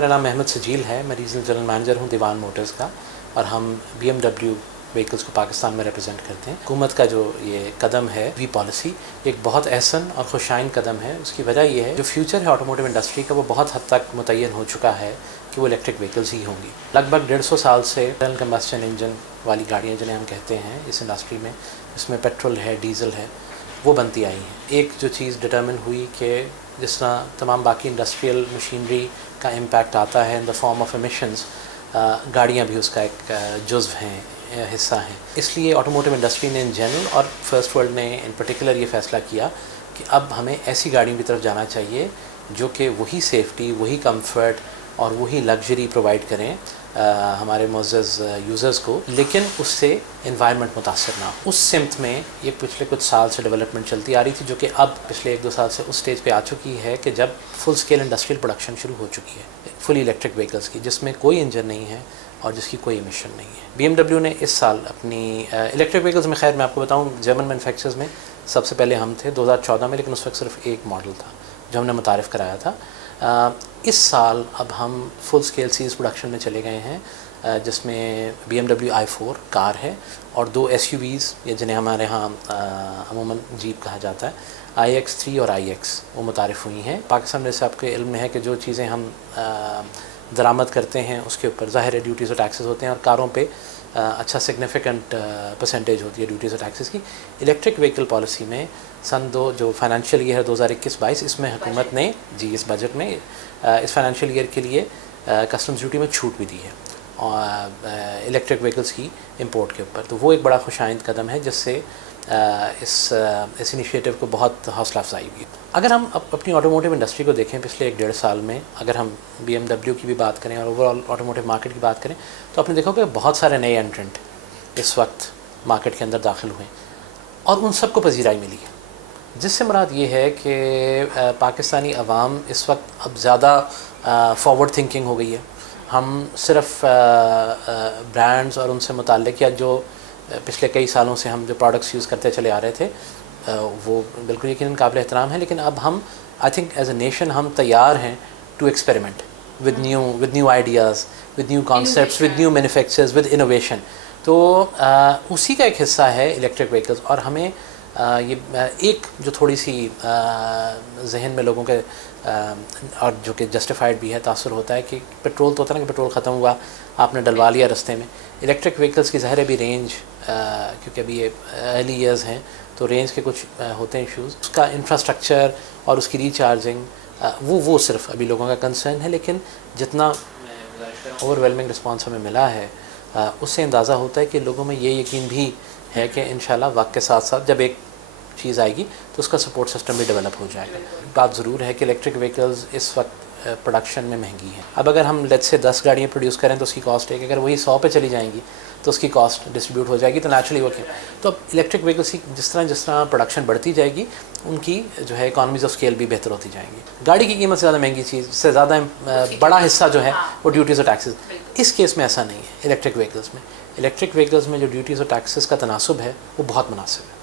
میرا نام احمد سجیل ہے، میں ریجنل جنرل مینیجر ہوں دیوان موٹرز کا، اور ہم BMW وہیکلز کو پاکستان میں ریپرزینٹ کرتے ہیں۔ حکومت کا جو یہ قدم ہے وی پالیسی ایک بہت احسن اور خوشائن قدم ہے۔ اس کی وجہ یہ ہے جو فیوچر ہے آٹوموٹیو انڈسٹری کا وہ بہت حد تک متعین ہو چکا ہے کہ وہ الیکٹرک وہیکلز ہی ہوں گی۔ لگ بھگ 150 سال سے انٹرنل کمبسچن انجن والی گاڑیاں جنہیں ہم کہتے ہیں اس انڈسٹری میں، اس میں پیٹرول ہے، ڈیزل ہے، وہ بنتی آئی ہیں۔ ایک جو چیز ڈٹرمن ہوئی کہ جس طرح تمام باقی انڈسٹریل مشینری کا امپیکٹ آتا ہے ان دا فارم آف ایمیشنز، گاڑیاں بھی اس کا ایک جزو ہیں، حصہ ہیں۔ اس لیے آٹوموٹیو انڈسٹری نے ان جنرل اور فرسٹ ورلڈ نے ان پرٹیکولر یہ فیصلہ کیا کہ اب ہمیں ایسی گاڑیوں کی طرف جانا چاہیے جو کہ وہی سیفٹی، وہی کمفرٹ اور وہی لگژری پرووائڈ کریں ہمارے معزز یوزرز کو، لیکن اس سے انوائرمنٹ متاثر نہ ہو۔ اس سمت میں یہ پچھلے کچھ سال سے ڈیولپمنٹ چلتی آ رہی تھی، جو کہ اب پچھلے 1-2 سال سے اس سٹیج پہ آ چکی ہے کہ جب فل اسکیل انڈسٹریل پروڈکشن شروع ہو چکی ہے فلی الیکٹرک وہیکلز کی، جس میں کوئی انجن نہیں ہے اور جس کی کوئی ایمیشن نہیں ہے۔ BMW نے اس سال اپنی الیکٹرک وہیکلز میں، خیر میں آپ کو بتاؤں جرمن مینوفیکچررز میں سب سے پہلے ہم تھے 2014 میں، لیکن اس وقت صرف ایک ماڈل تھا جو ہم نے متعارف کرایا تھا۔ اس سال اب ہم فل اسکیل سیریز پروڈکشن میں چلے گئے ہیں، جس میں BMW i4 کار ہے اور 2 SUVs یا جنہیں ہمارے ہاں عموماً جیپ کہا جاتا ہے، iX3 اور iX، وہ متعارف ہوئی ہیں۔ پاکستان میں سے آپ کے علم میں ہے کہ جو چیزیں ہم درآمد کرتے ہیں اس کے اوپر ظاہر ہے ڈیوٹیز اور ٹیکسز ہوتے ہیں، اور کاروں پہ اچھا سگنیفیکنٹ پرسنٹیج ہوتی ہے ڈیوٹیز اور ٹیکسز کی۔ الیکٹرک وہیکل پالیسی میں جو فائنینشیل ایئر ہے 2021-22، اس میں حکومت نے اس بجٹ میں اس فائنینشیل ایئر کے لیے کسٹمز ڈیوٹی میں چھوٹ بھی دی ہے الیکٹرک وہیکلز کی امپورٹ کے اوپر، تو وہ ایک بڑا خوش آئند قدم ہے جس سے اس انیشیٹو کو بہت حوصلہ افزائی ہوئی۔ اگر ہم اپنی آٹوموٹیو انڈسٹری کو دیکھیں پچھلے 1-1.5 سال میں، اگر ہم BMW کی بھی بات کریں اور اوور آل آٹوموٹیو مارکیٹ کی بات کریں، تو آپ نے دیکھا کہ بہت سارے نئے انٹرنٹ اس وقت مارکیٹ کے اندر داخل ہوئے اور ان سب کو پذیرائی ملی ہے، جس سے مراد یہ ہے کہ پاکستانی عوام اس وقت اب زیادہ فارورڈ تھنکنگ ہو گئی ہے۔ ہم صرف برانڈز اور ان سے متعلق یا جو پچھلے کئی سالوں سے ہم جو پروڈکٹس یوز کرتے چلے آ رہے تھے وہ بالکل یقیناً قابل احترام ہیں، لیکن اب ہم I think as a nation ہم تیار ہیں to experiment with new ideas, with new concepts, with new manufacturers, with innovation. تو اسی کا ایک حصہ ہے الیکٹرک وہیکلز، اور ہمیں یہ ایک جو تھوڑی سی ذہن میں لوگوں کے اور جو کہ جسٹیفائڈ بھی ہے تاثر ہوتا ہے کہ پیٹرول تو ہوتا ہے نا کہ پیٹرول ختم ہوا آپ نے ڈلوا لیا رستے میں۔ الیکٹرک وہیکلز کی ظاہر ہے بھی رینج، کیونکہ ابھی یہ ارلی ایئرز ہیں تو رینج کے کچھ ہوتے ہیں ایشوز، اس کا انفراسٹرکچر اور اس کی ریچارجنگ وہ صرف ابھی لوگوں کا کنسرن ہے، لیکن جتنا اوور ویلمنگ رسپانس ہمیں ملا ہے اس سے اندازہ ہوتا ہے کہ لوگوں میں یہ یقین بھی ہے کہ انشاءاللہ وقت کے ساتھ ساتھ جب ایک چیز آئے گی تو اس کا سپورٹ سسٹم بھی ڈیولپ ہو جائے گا۔ بات ضرور ہے کہ الیکٹرک وہیکلز اس وقت پروڈکشن میں مہنگی ہیں۔ اب اگر ہم لیٹس سے 10 گاڑیاں پروڈیوس کریں تو اس کی کاسٹ ہے کہ اگر وہی 100 پہ چلی جائیں گی تو اس کی کاسٹ ڈسٹریبیوٹ ہو جائے گی، تو نیچرلی وہ تو اب الیکٹرک وہیکلس کی جس طرح پروڈکشن بڑھتی جائے گی ان کی جو ہے اکانومیز آف اسکیل بھی بہتر ہوتی جائیں گی۔ گاڑی کی قیمت سے زیادہ مہنگی چیز، اس سے زیادہ بڑا حصہ جو ہے وہ ڈیوٹیز اور ٹیکسز۔ اس کیس میں ایسا نہیں ہے الیکٹرک وہیکلس میں جو ڈیوٹیز اور ٹیکسز کا تناسب ہے وہ بہت مناسب ہے۔